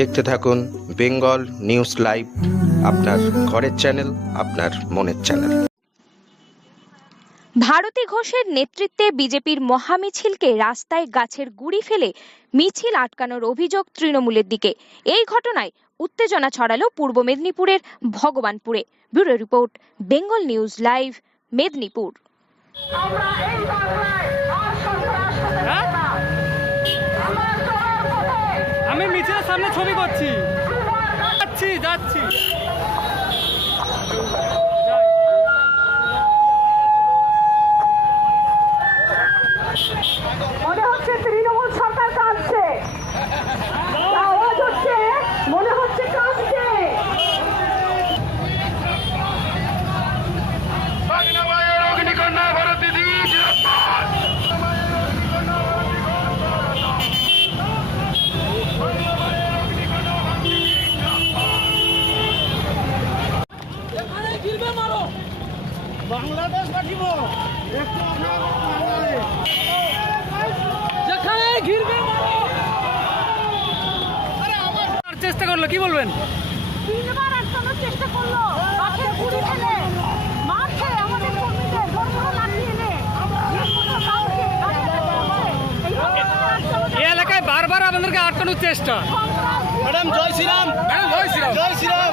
দেখতে থাকুন Bengal news live, আপনার ঘরের চ্যানেল, আপনার মনের চ্যানেল। ভারতী ঘোষের নেতৃত্বে বিজেপির মহামিছিলকে রাস্তায় গাছের গুঁড়ি ফেলে মিছিল আটকানোর অভিযোগ তৃণমূলের দিকে। এই ঘটনায় উত্তেজনা ছড়ালো পূর্ব মেদিনীপুরের ভগবানপুরে। Bureau report, Bengal news live, Medinipur. আমি মিছিলের সামনে ছবি করছি, যাচ্ছি। মনে হচ্ছে তৃণমূল সরকার কাঁদছে, আওয়াজ হচ্ছে, মনে হচ্ছে কাঁদছে। বাংলাদেশ পাঠিব একটু যেখানে ঘিরবে চেষ্টা করলো, কি বলবেন? তিনবার আটকানোর চেষ্টা করলো, গাছের গুঁড়ি ফেলে মারছে আমাদের কর্মীদের, ধর্মঘট লাগিয়ে এনে এই এলাকায় বারবার আমাদেরকে আটকানোর চেষ্টা। ম্যাডাম জয় শ্রীরাম, ম্যাডাম জয় শ্রীরাম, জয় শ্রীরাম।